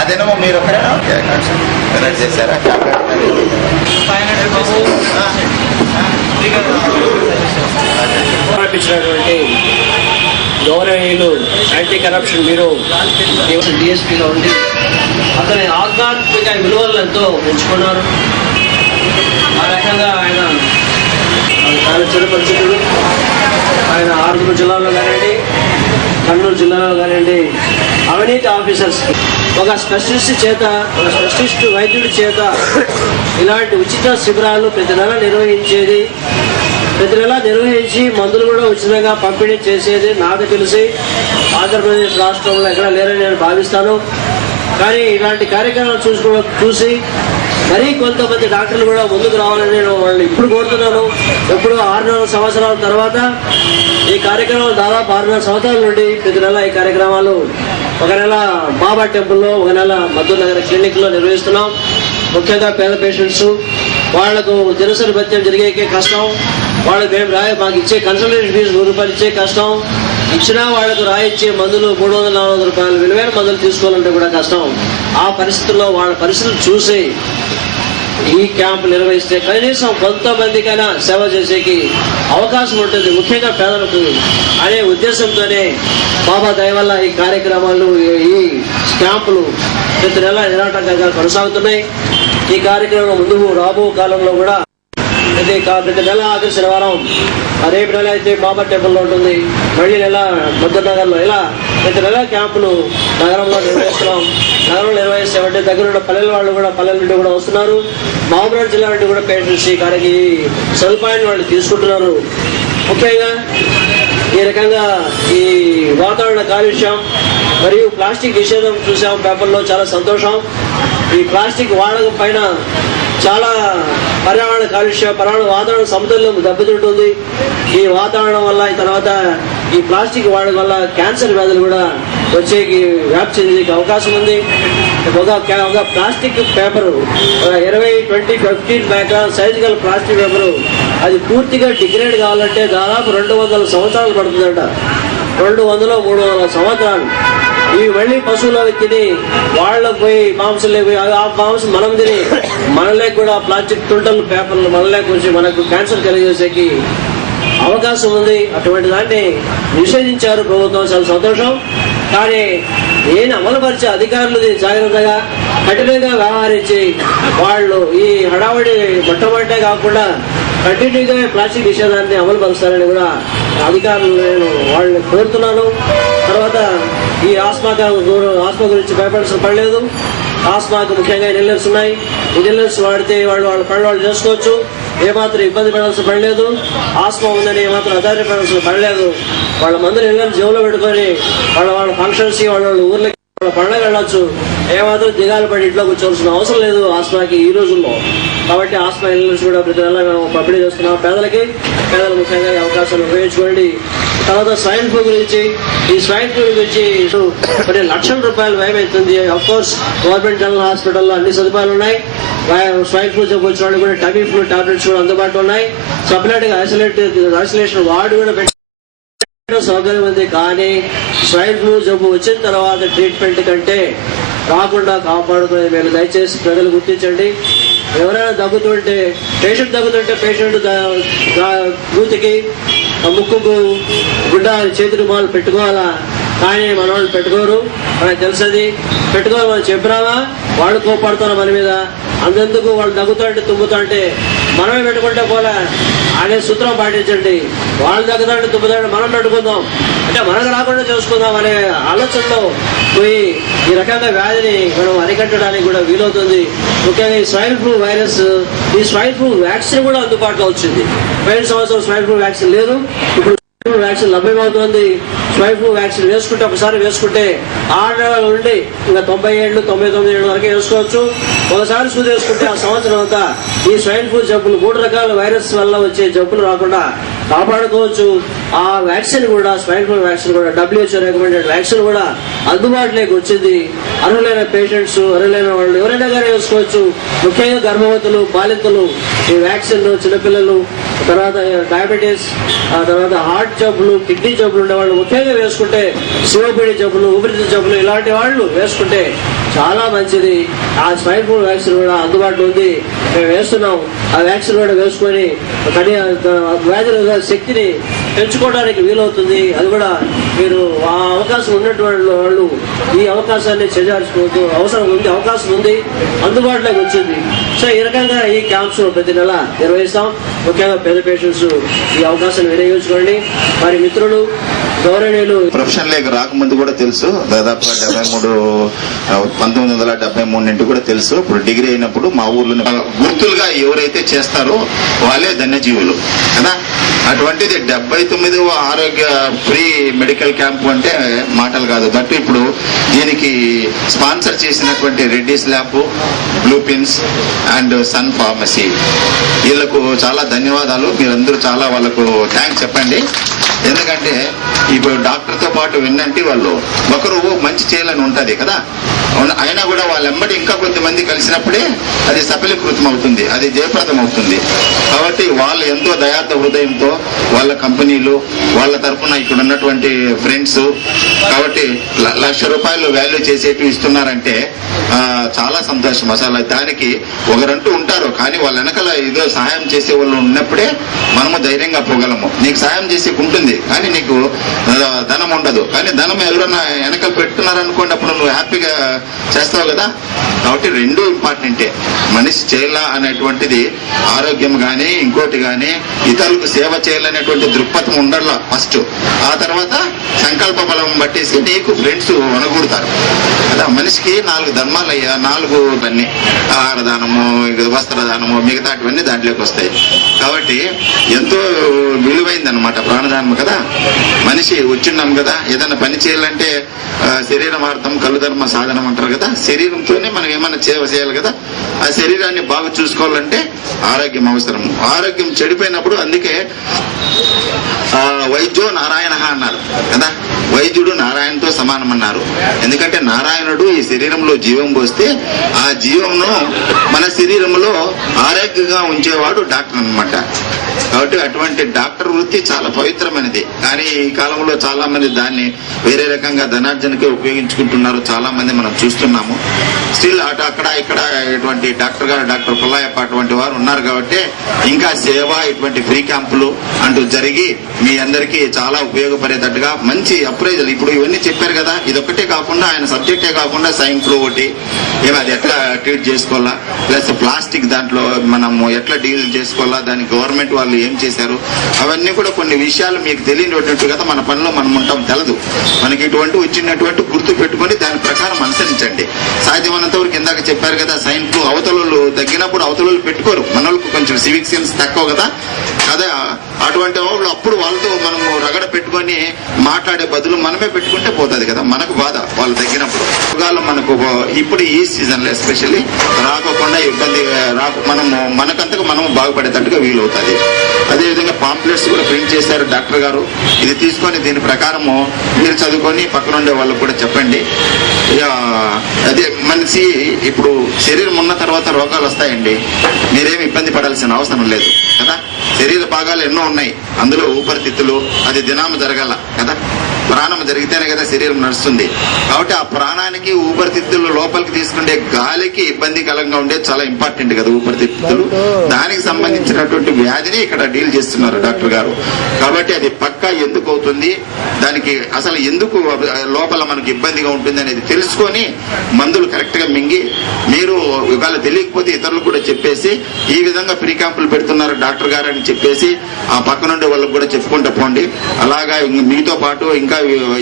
అదేనో మీరు ఒకరేనా చేశారా? సమర్పించినటువంటి గౌరవనీయులు యాంటీ కరప్షన్ బ్యూరో డిఎస్పీగా ఉండి అతని ఆధ్యాత్మిక విలువలను ఎంతో పెంచుకున్నారు. ఆ రకంగా ఆయన చిన్న పరిస్థితులు ఆయన 6 జిల్లాల్లో కానివ్వండి, కర్నూలు జిల్లాలో కానివ్వండి, అవినీతి ఆఫీసర్స్ ఒక స్పెషలిస్ట్ వైద్యుడి చేత ఇలాంటి ఉచిత శిబిరాలు ప్రతి నెల నిర్వహించి మందులు కూడా ఉచితంగా పంపిణీ చేసేది నాకు తెలిసి ఆంధ్రప్రదేశ్ రాష్ట్రంలో ఎక్కడ లేరని నేను భావిస్తాను. కానీ ఇలాంటి కార్యక్రమాలు చూసి మరీ కొంతమంది డాక్టర్లు కూడా ముందుకు రావాలని నేను వాళ్ళని ఇప్పుడు కోరుతున్నాను. ఎప్పుడు 6-4 సంవత్సరాల తర్వాత ఈ కార్యక్రమాలు దాదాపు 6-4 సంవత్సరాల నుండి ప్రతి నెల ఈ కార్యక్రమాలు ఒక నెల బాబా టెంపుల్లో, ఒక నెల మద్దూరు నగర క్లినిక్లో నిర్వహిస్తున్నాం. ముఖ్యంగా పేద పేషెంట్స్ వాళ్లకు దినసరి భత్యం జరిగేకే కష్టం, వాళ్ళకి మాకు ఇచ్చే కన్సల్టేషన్ ఫీజు 100 రూపాయలు ఇచ్చే కష్టం, ఇచ్చినా వాళ్లకు రాయిచ్చే మందులు 300-400 రూపాయలు విలువైన మందులు తీసుకోవాలంటే కూడా కష్టం. ఆ పరిస్థితుల్లో వాళ్ళ పరిస్థితులు చూసి ఈ క్యాంపు నిర్వహిస్తే కనీసం కొంతమందికైనా సేవ చేసేకి అవకాశం ఉంటుంది, ముఖ్యంగా పేదలకు అనే ఉద్దేశంతోనే బాబా దయ వల్ల ఈ కార్యక్రమాలు, ఈ క్యాంపులు ప్రతి నెల నిరాటంకంగా కొనసాగుతున్నాయి. ఈ కార్యక్రమం ముందు రాబో కాలంలో కూడా ప్రతి నెల ఆఖరి శనివారం, రేపు నెల అయితే బాబా టెంపుల్లో ఉంటుంది, మళ్ళీ నెల మద్దూరు నగర్లో, ఇలా ప్రతి నెల క్యాంపులు నగరంలో నిర్వహిస్తున్నాం. నగరంలో నిర్వహిస్తామంటే దగ్గర పల్లెల వాళ్ళు కూడా పల్లెల నుండి కూడా వస్తున్నారు. మహబూబ్నగర్ జిల్లా నుండి కూడా పేషెంట్స్ ఈ కార్యకి సదుపాయాన్ని వాళ్ళు తీసుకుంటున్నారు. ముఖ్యంగా ఈ రకంగా ఈ వాతావరణ కాలుష్యం మరియు ప్లాస్టిక్ నిషేధం చూసాం పేపర్లో, చాలా సంతోషం. ఈ ప్లాస్టిక్ వాడకం పైన చాలా పర్యావరణ కాలుష్య, వాతావరణ సమతుల్యం దెబ్బతింటుంది. ఈ వాతావరణం వల్ల తర్వాత ఈ ప్లాస్టిక్ వాడకం వల్ల క్యాన్సర్ వ్యాధులు కూడా వచ్చేకి వ్యాప్తి చెందేకి అవకాశం ఉంది. ఒక ప్లాస్టిక్ పేపరు 20-20-15 మైక్రాన్ సైజు గల ప్లాస్టిక్ పేపరు అది పూర్తిగా డిగ్రేడ్ కావాలంటే దాదాపు 200 సంవత్సరాలు పడుతుందంట. 200-300 సంవత్సరాలు. ఇవి మళ్ళీ పశువులకు తిని వాళ్ళకు పోయి మాంసం ఆ మాంసం మనం తిని మనలే కూడా ప్లాస్టిక్ తుంటలు పేపర్లు మనలేక వచ్చి మనకు క్యాన్సర్ కలిగేసేకి అవకాశం ఉంది. అటువంటి దాన్ని నిషేధించారు ప్రభుత్వం, చాలా సంతోషం. కానీ నేను అమలుపరిచే అధికారులు జాగ్రత్తగా కఠినంగా వ్యవహరించి వాళ్ళు ఈ హడావడి మొట్టమొదటే కాకుండా కంటిన్యూగా ప్లాస్టిక్ నిషేధాన్ని అమలు పరుస్తారని కూడా అధికారులు నేను వాళ్ళని కోరుతున్నాను. తర్వాత ఈ ఆస్మా గురించి భయపడాల్సిన పడలేదు. ఆస్మాకు ముఖ్యంగా ఇన్హేలర్స్ ఉన్నాయి. ఇన్హేలర్స్ వాడితే వాళ్ళ పనులు వాళ్ళు చేసుకోవచ్చు, ఏమాత్రం ఇబ్బంది పడాల్సిన పడలేదు. ఆస్మా ఉందని ఏమాత్రం ఆధారపడాల్సిన పడలేదు. వాళ్ళ మందులు ఇన్హేలర్ జేబులో పెట్టుకొని వాళ్ళ ఫంక్షన్స్ వాళ్ళ ఊర్లకి వాళ్ళ పండుగ వెళ్ళొచ్చు, ఏమాత్రం దిగాలు పడి ఇంట్లో కూర్చోవలసిన అవసరం లేదు ఆస్మాకి ఈ రోజుల్లో. కాబట్టి ఆస్మా ఇన్హేలర్స్ కూడా ప్రతి నెల మేము పంపిణీ చేస్తున్నాం పేదలు ముఖ్యంగా ఈ అవకాశాలు ఉపయోగించుకోండి. తర్వాత స్వైన్ ఫ్లూ గురించి, ఈ స్వైన్ ఫ్లూ గురించి కొన్ని లక్షల రూపాయలు వ్యయం అవుతుంది. అఫ్కోర్స్ గవర్నమెంట్ జనరల్ హాస్పిటల్లో అన్ని సదుపాయాలు ఉన్నాయి. స్వైన్ ఫ్లూ జబ్బు వచ్చిన వాళ్ళు కూడా టమీ ఫ్లూ టాబ్లెట్స్ కూడా అందుబాటులో ఉన్నాయి. సపరేట్ గా ఐసోలేషన్ వార్డు కూడా సౌకర్యం ఉంది. కానీ స్వైన్ ఫ్లూ జబ్బు వచ్చిన తర్వాత ట్రీట్మెంట్ కంటే రాకుండా కాపాడుకునే మీరు దయచేసి ప్రజలు గుర్తించండి. ఎవరైనా దగ్గుతుంటే పేషెంట్ మూతికి ముక్కుకు గుడ్డ చేతులు మాలు పెట్టుకోవాలా, కానీ మన వాళ్ళు పెట్టుకోరు. మనకు తెలుసది పెట్టుకోవాలి. మనం చెప్పినావా వాళ్ళు కోపడుతున్నారు మన మీద. అంతెందుకు వాళ్ళు దగ్గుతుంటే తుమ్ముతుంటే మనమే పెట్టుకుంటే పోలే అనే సూత్రం పాటించండి. వాళ్ళు దగ్గుతుంటే తుమ్ముతుంటే మనం పెట్టుకుందాం, అంటే మనకు రాకుండా చూసుకుందాం అనే ఆలోచనలో పోయి ఈ రకంగా వ్యాధిని మనం అరికట్టడానికి కూడా వీలవుతుంది. ముఖ్యంగా ఈ స్వైన్ ఫ్లూ వైరస్, ఈ స్వైన్ ఫ్లూ వ్యాక్సిన్ కూడా అందుబాటులో వచ్చింది. 5 సంవత్సరం స్వైన్ ఫ్లూ వ్యాక్సిన్ లేదు, ఇప్పుడు వ్యాక్సిన్ లభ్యమవుతుంది. స్వైన్ ఫ్లూ వ్యాక్సిన్ వేసుకుంటే ఒకసారి వేసుకుంటే 6 నెలల నుండి ఇంకా 90 ఏళ్ళు 99 ఏళ్ళ వరకు వేసుకోవచ్చు. ఒకసారి సూది వేసుకుంటే ఆ సంవత్సరం అంతా ఈ స్వైన్ ఫ్లూ జబ్బులు 3 రకాల వైరస్ వల్ల వచ్చే జబ్బులు రాకుండా కాపాడుకోవచ్చు. ఆ వ్యాక్సిన్ కూడా స్వైన్ ఫ్లూ వ్యాక్సిన్ కూడా WHO రికమెండెడ్ వ్యాక్సిన్ కూడా అందుబాటులోకి వచ్చింది. అర్హులైన పేషెంట్స్, అర్హులైన వాళ్ళు ఎవరైనా కానీ వేసుకోవచ్చు. ముఖ్యంగా గర్భవతులు, బాలింతలు ఈ వ్యాక్సిన్, చిన్నపిల్లలు, తర్వాత డయాబెటీస్, తర్వాత హార్ట్ జబ్బులు, కిడ్నీ జబ్బులు ఉండే వాళ్ళు ముఖ్యంగా వేసుకుంటే, COPD జబ్బులు, ఊపిరితిత్తుల జబ్బులు ఇలాంటి వాళ్ళు వేసుకుంటే చాలా మంచిది. ఆ స్వైన్ ఫ్లూ వ్యాక్సిన్ కూడా అందుబాటులో ఉంది, మేము వేస్తున్నాం. ఆ వ్యాక్సిన్ కూడా వేసుకొని వ్యాధి శక్తిని పెంచుకోవడానికి వీలవుతుంది. అది కూడా మీరు ఆ అవకాశం ఉన్నటువంటి వాళ్ళు ఈ అవకాశాన్ని చేజార్చుకోవద్దు. అవకాశం ఉంది, అందుబాటులోకి వచ్చింది. సో ఈ రకంగా ఈ క్యాంప్స్ ప్రతి నెల నిర్వహిస్తాం. ముఖ్యంగా పేద పేషెంట్స్ ఈ అవకాశాన్ని వినియోగించుకోండి. వారి మిత్రులు, గౌరవనీయులు ప్రొఫెషన్ లేక రాకముందు కూడా తెలుసు, దాదాపుగా 1973 నుండి కూడా తెలుసు. ఇప్పుడు డిగ్రీ అయినప్పుడు మా ఊర్లో గుర్తులుగా ఎవరైతే చేస్తారో వాళ్ళే ధన్యజీవులు కదా. అటువంటిది 79వ ఆరోగ్య ఫ్రీ మెడికల్ క్యాంప్ అంటే మాటలు కాదు. దట్టు ఇప్పుడు దీనికి స్పాన్సర్ చేసినటువంటి Reddy's lab, blue pins and sun pharmacy, వీళ్లకు చాలా ధన్యవాదాలు. మీరందరూ చాలా వాళ్ళకు థ్యాంక్స్ చెప్పండి. ఎందుకంటే ఇప్పుడు డాక్టర్తో పాటు విన్నంటే వాళ్ళు ఒకరు మంచి చేయాలని ఉంటది కదా, అయినా కూడా వాళ్ళెంబడి ఇంకా కొద్దిమంది కలిసినప్పుడే అది సఫలీకృతం అవుతుంది, అది జయప్రదం అవుతుంది. కాబట్టి వాళ్ళు ఎంతో దయార్థ హృదయంతో వాళ్ళ కంపెనీలు, వాళ్ళ తరఫున ఇక్కడ ఉన్నటువంటి ఫ్రెండ్స్ కాబట్టి ₹1,00,000 వాల్యూ చేసేటివి ఇస్తున్నారంటే చాలా సంతోషం. అసలు దానికి ఒకరంటూ ఉంటారు, కానీ వాళ్ళ వెనకాల ఏదో సహాయం చేసే వాళ్ళు ఉన్నప్పుడే మనము ధైర్యంగా పోగలము. నీకు సహాయం చేసే ఉంటుంది కానీ నీకు ధనం ఉండదు. కానీ ధనం ఎవరైనా వెనకాల పెట్టున్నారనుకోండి, అప్పుడు నువ్వు హ్యాపీగా చేస్తావు కదా. కాబట్టి రెండూ ఇంపార్టెంటే. మనిషి చేయాల అనేటువంటిది ఆరోగ్యం కానీ ఇంకోటి కానీ ఇతరులకు సేవ చేయాలనేటువంటి దృక్పథం ఉండాల ఫస్ట్. ఆ తర్వాత సంకల్ప బలం బట్టేసి నీకు ఫ్రెండ్స్ వనగూడతారు కదా. మనిషికి 4 ధర్మాలు అయ్యా, 4 అన్ని ఆహార దానము, వస్త్రదానము, మిగతాటివన్నీ దాంట్లోకి వస్తాయి. కాబట్టి ఎంతో విలువైందనమాట ప్రాణదానం కదా. మనిషి వచ్చిన్నాం కదా, ఏదైనా పని చేయాలంటే శరీరమార్థం కలు ధర్మ సాధనం అంటారు కదా. శరీరంతోనే మనం ఏమైనా చేయాలి కదా. ఆ శరీరాన్ని బాగా చూసుకోవాలంటే ఆరోగ్యం అవసరం. ఆరోగ్యం చెడిపోయినప్పుడు అందుకే వైద్యో నారాయణ అన్నారు కదా. వైద్యుడు నారాయణతో సమానం అన్నారు. ఎందుకంటే నారాయణుడు ఈ శరీరంలో జీవం పోస్తే ఆ జీవంను మన శరీరంలో ఆరోగ్యంగా ఉంచేవాడు డాక్టర్ అన్నమాట. కాబట్టి అటువంటి డాక్టర్ వృత్తి చాలా పవిత్రమైనది. కానీ ఈ కాలంలో చాలా మంది దాన్ని వేరే రకంగా ధనార్జనకే ఉపయోగించుకుంటున్నారు. చాలా మంది మనం చూస్తున్నాము. స్టిల్ అక్కడ ఇక్కడ ఇటువంటి డాక్టర్ గారు, డాక్టర్ పుల్లయ్యప్ప అటువంటి వారు ఉన్నారు కాబట్టి ఇంకా సేవ, ఇటువంటి ఫ్రీ క్యాంపులు అంటూ జరిగి మీ అందరికీ చాలా ఉపయోగపడేటట్టుగా మంచి అప్రైజల్ ఇప్పుడు ఇవన్నీ చెప్పారు కదా. ఇదొక్కటే కాకుండా ఆయన సబ్జెక్టే కాకుండా సైన్ ఫ్లో ఒకటి అది ఎట్లా ట్రీట్ చేసుకోవాలా, ప్లస్ ప్లాస్టిక్ దాంట్లో మనము ఎట్లా డీల్ చేసుకోవాలా, దానికి గవర్నమెంట్ వాళ్ళు ఏం చేశారు, అవన్నీ కూడా కొన్ని విషయాలు మీకు తెలియనటువంటి కదా. మన పనిలో మనం ఉంటాం, తెలదు మనకి. ఇటువంటి వచ్చినటువంటి గుర్తు పెట్టుకుని దాని ప్రకారం అనుసరించండి. సాధ్యమైనంత వరకు ఇందాక చెప్పారు కదా, సైన్ ఫ్లో అవతలు తగ్గినప్పుడు అవతలు పెట్టుకోరు. మన వాళ్ళకు కొంచెం సివిక్ సెన్స్ తక్కువ కదా. అదే అటువంటి వాళ్ళు అప్పుడు వాళ్ళతో మనము రగడ పెట్టుకొని మాట్లాడే బదులు మనమే పెట్టుకుంటే పోతుంది కదా. మనకు బాధ వాళ్ళు తగ్గినప్పుడు. రోగాలు మనకు ఇప్పుడు ఈ సీజన్ లో ఎస్పెషల్లీ రాకోకుండా ఇబ్బంది మనము మనకంతకు మనము బాగుపడేటట్టుగా వీలవుతుంది. అదేవిధంగా పాంప్లెట్స్ కూడా ప్రింట్ చేశారు డాక్టర్ గారు. ఇది తీసుకొని దీని ప్రకారము మీరు చదువుకొని పక్కన ఉండే వాళ్ళకు కూడా చెప్పండి. అదే మనిషి ఇప్పుడు శరీరం ఉన్న తర్వాత రోగాలు వస్తాయండి. మీరేమి ఇబ్బంది పడాల్సిన అవసరం లేదు కదా. శరీర భాగాలు ఎన్నో ఉన్నాయి, అందులో ఊపిరితిత్తులు, అది దినాము జరగాల కదా. ప్రాణం జరిగితేనే కదా శరీరం నడుస్తుంది. కాబట్టి ఆ ప్రాణానికి ఊపిరితిత్తులు లోపలికి తీసుకుంటే గాలికి ఇబ్బందికరంగా ఉండేది చాలా ఇంపార్టెంట్ కదా ఊపిరితిత్తులు. దానికి సంబంధించినటువంటి వ్యాధిని ఇక్కడ డీల్ చేస్తున్నారు డాక్టర్ గారు. కాబట్టి అది పక్కా ఎందుకు అవుతుంది, దానికి అసలు ఎందుకు లోపల మనకి ఇబ్బందిగా ఉంటుంది అనేది తెలుసుకొని మందులు కరెక్ట్ గా మింగి మీరు ఇవాళ తెలియకపోతే ఇతరులకు కూడా చెప్పేసి ఈ విధంగా ఫ్రీ క్యాంపులు పెడుతున్నారు డాక్టర్ గారు అని చెప్పేసి ఆ పక్కనుండే వాళ్ళకు కూడా చెప్పుకుంటూ పోండి. అలాగా మీతో పాటు ఇంకా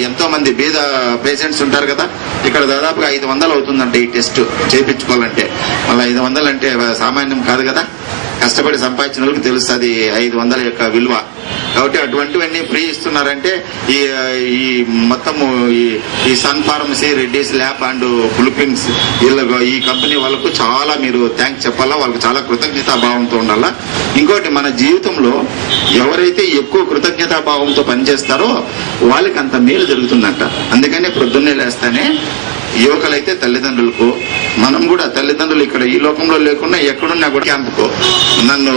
ఎంతో మంది బీద పేషెంట్స్ ఉంటారు కదా. ఇక్కడ దాదాపుగా 500 అవుతుందంటే ఈ టెస్ట్ చేయించుకోవాలంటే. మళ్ళీ 500 అంటే సామాన్యం కాదు కదా. కష్టపడి సంపాదించిన వాళ్ళకి తెలుస్తుంది 500 యొక్క విలువ. కాబట్టి అటువంటివన్నీ ఫ్రీ ఇస్తున్నారంటే ఈ మొత్తము ఈ sun pharmacy, Reddy's lab and Philippines ఈ కంపెనీ వాళ్ళకు చాలా మీరు థ్యాంక్స్ చెప్పాలా, వాళ్ళకి చాలా కృతజ్ఞతాభావంతో ఉండాలా. ఇంకోటి, మన జీవితంలో ఎవరైతే ఎక్కువ కృతజ్ఞతాభావంతో పనిచేస్తారో వాళ్ళకి అంత మేలు జరుగుతుందంట. అందుకనే ప్రొద్దున్నే లేస్తానే యువకులైతే తల్లిదండ్రులకు, మనం కూడా తల్లిదండ్రులు ఇక్కడ ఈ లోకంలో లేకున్నా ఎక్కడున్నా కూడా క్యాంపుకో నన్ను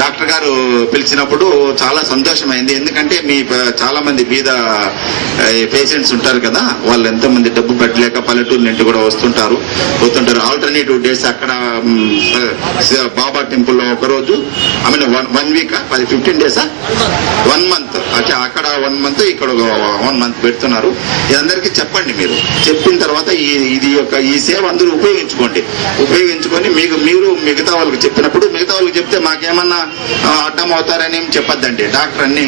డాక్టర్ గారు పిలిచినప్పుడు చాలా సంతోషమైంది. ఎందుకంటే మీ చాలా మంది బీద పేషెంట్స్ ఉంటారు కదా, వాళ్ళు ఎంతోమంది డబ్బు పెట్టలేక పల్లెటూరు నుండి కూడా వస్తుంటారు పోతుంటారు. ఆల్టర్నేటివ్ డేస్ అక్కడ బాబా టెంపుల్లో ఒకరోజు, ఐ మీన్ 1 వీక్ 15 డేసా 1 మంత్, అక్కడ 1 మంత్ ఇక్కడ 1 మంత్ పెడుతున్నారు. అందరికీ చెప్పండి. మీరు చెప్పిన తర్వాత ఈ సేవ అందరూ ఉపయోగించుకొని మీరు మిగతా వాళ్ళకి చెప్పినప్పుడు, మిగతా వాళ్ళకి చెప్తే మాకేమన్నా అడ్డం అవుతారని ఏం చెప్పొద్దండి. డాక్టర్ అన్ని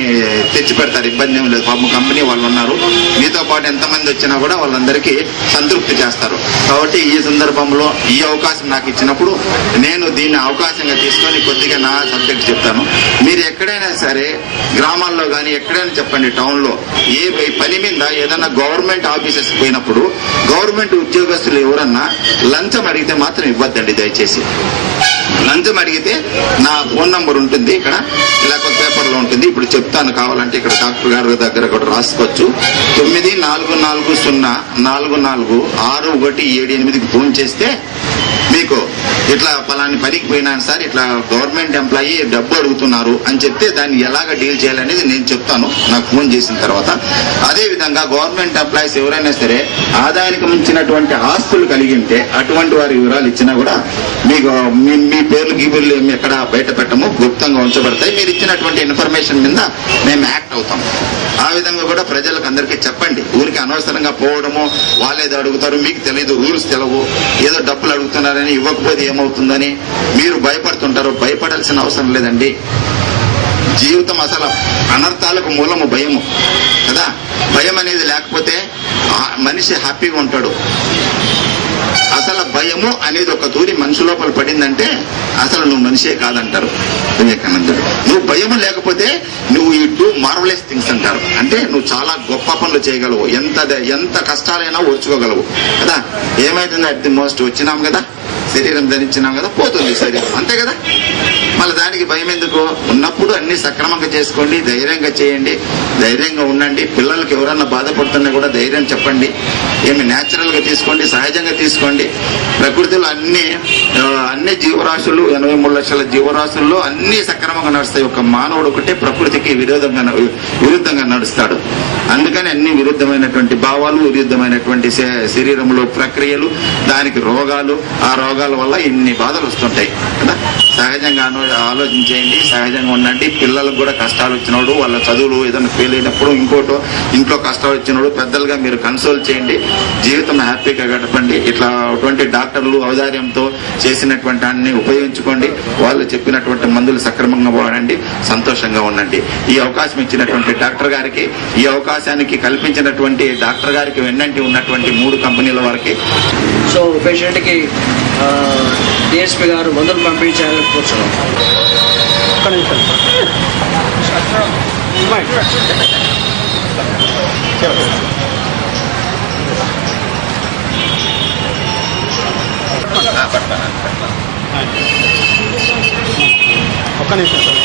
తెచ్చి పెడతారు, ఇబ్బంది ఏం లేదు. పాపం కంపెనీ వాళ్ళు ఉన్నారు, మీతో పాటు ఎంతమంది వచ్చినా కూడా వాళ్ళందరికీ సంతృప్తి చేస్తారు. కాబట్టి ఈ సందర్భంలో ఈ అవకాశం నాకు ఇచ్చినప్పుడు నేను దీన్ని అవకాశంగా తీసుకొని కొద్దిగా నా సబ్జెక్ట్ చెప్తాను. మీరు ఎక్కడైనా సరే గ్రామాల్లో కానీ ఎక్కడైనా చెప్పండి, టౌన్లో ఏ పని మీద ఏదైనా గవర్నమెంట్ ఆఫీసెస్ పోయినప్పుడు గవర్నమెంట్ ఉద్యోగస్తులు ఎవరన్నా లంచం అడిగితే మాత్రం ఇవ్వద్దండి దయచేసి. లంచం అడిగితే నా ఫోన్ నంబర్ ఉంటుంది, ఇక్కడ ఇలా కొత్త పేపర్లో ఉంటుంది, ఇప్పుడు చెప్తాను. కావాలంటే ఇక్కడ డాక్టర్ గారి దగ్గర కూడా రాసుకోవచ్చు. 9440446178కి ఫోన్ చేస్తే మీకు ఇట్లా పలాని పనికి పోయినాను సార్, ఇట్లా గవర్నమెంట్ ఎంప్లాయీ డబ్బు అడుగుతున్నారు అని చెప్తే దాన్ని ఎలాగ డీల్ చేయాలనేది నేను చెప్తాను నాకు ఫోన్ చేసిన తర్వాత. అదే విధంగా గవర్నమెంట్ ఎంప్లాయీస్ ఎవరైనా సరే ఆదాయానికి మించినటువంటి ఆస్తులు కలిగి ఉంటే అటువంటి వారి వివరాలు ఇచ్చినా కూడా మీకు మీ పేర్లు గీబుర్లు ఏమి ఎక్కడ బయట పెట్టము, గుప్తంగా ఉంచబడతాయి. మీరు ఇచ్చినటువంటి ఇన్ఫర్మేషన్ మీద మేము యాక్ట్ అవుతాం. ఆ విధంగా కూడా ప్రజలకు అందరికీ చెప్పండి. ఊరికి అనవసరంగా పోవడము, వాళ్ళేదో అడుగుతారు, మీకు తెలియదు, రూల్స్ తెలవు, ఏదో డబ్బులు అడుగుతున్నారని ఇవ్వకపోతే ఏమవుతుందని మీరు భయపడుతుంటారు. భయపడాల్సిన అవసరం లేదండి. జీవితం అసలు అనర్థాలకు మూలము భయము కదా. భయం అనేది లేకపోతే మనిషి హ్యాపీగా ఉంటాడు. అసలు భయము అనేది ఒక తూరి మనిషి లోపల పడిందంటే అసలు నువ్వు మనిషే కాదంటారు వివేకానందుడు. నువ్వు భయము లేకపోతే నువ్వు ఈ డూ మార్వలెస్ థింగ్స్ అంటారు. అంటే నువ్వు చాలా గొప్ప పనులు చేయగలవు, ఎంత కష్టాలైనా ఓర్చుకోగలవు కదా. ఏమైతుంది అట్ ది మోస్ట్ వచ్చినాం కదా, శరీరం ధరించినాం కదా, పోతుంది శరీరం, అంతే కదా. మళ్ళీ దానికి భయం ఎందుకు? ఉన్నప్పుడు అన్ని సక్రమంగా చేసుకోండి, ధైర్యంగా చేయండి, ధైర్యంగా ఉండండి. పిల్లలకి ఎవరన్నా బాధపడుతున్నా కూడా ధైర్యం చెప్పండి. ఏమి న్యాచురల్ గా తీసుకోండి, సహజంగా తీసుకోండి. ప్రకృతిలో అన్ని జీవరాశులు 83 లక్షల జీవరాశుల్లో అన్ని సక్రమంగా నడుస్తాయి. ఒక మానవుడు ఒకటే ప్రకృతికి విరుద్ధంగా నడుస్తాడు. అందుకని అన్ని విరుద్ధమైనటువంటి భావాలు, విరుద్ధమైనటువంటి శరీరంలో ప్రక్రియలు, దానికి రోగాలు, ఆ రోగాల వల్ల ఇన్ని బాధలు వస్తుంటాయి కదా. సహజంగా ఆలోచించేయండి, సహజంగా ఉండండి. పిల్లలకు కూడా కష్టాలు వచ్చినప్పుడు, వాళ్ళ చదువులు ఏదైనా ఫెయిల్ అయినప్పుడు, ఇంట్లో కష్టాలు వచ్చినప్పుడు పెద్దలుగా మీరు కన్సోల్ చేయండి. జీవితం హ్యాపీగా గడపండి. ఇట్లా అటువంటి డాక్టర్లు ఔదార్యంతో చేసినటువంటి అన్ని ఉపయోగించుకోండి. వాళ్ళు చెప్పినటువంటి మందులు సక్రమంగా వాడండి, సంతోషంగా ఉండండి. ఈ అవకాశం ఇచ్చినటువంటి డాక్టర్ గారికి, ఈ అవకాశానికి కల్పించినటువంటి డాక్టర్ గారికి వెన్నంటి ఉన్నటువంటి 3 కంపెనీల వారికి, సో పేషెంట్ కి డిఎస్పీ గారు మందులు పంపిణీ చేయాలని కూర్చున్నాం. ఒక్క నిమిషం సార్.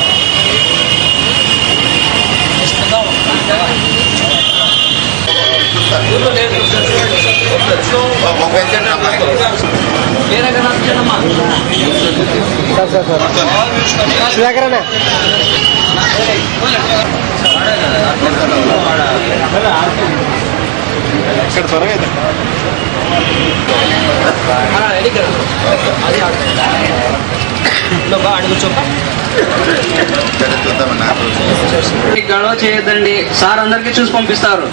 సుధాకరణ ఇక్కడ త్వరగా అయితే గొడవ చేయొద్దండి సార్, అందరికీ చూసి పంపిస్తారు.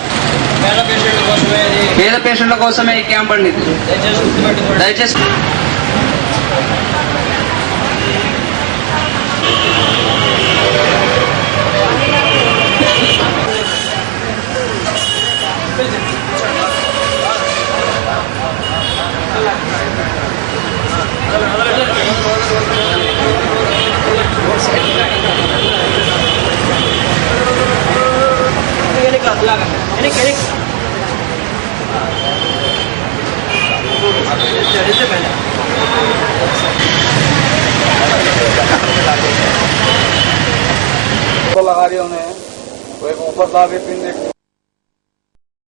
పేద పేషెంట్ల కోసమే ఈ క్యాంప్ అండి. దయచేసి ఉపసావిపింది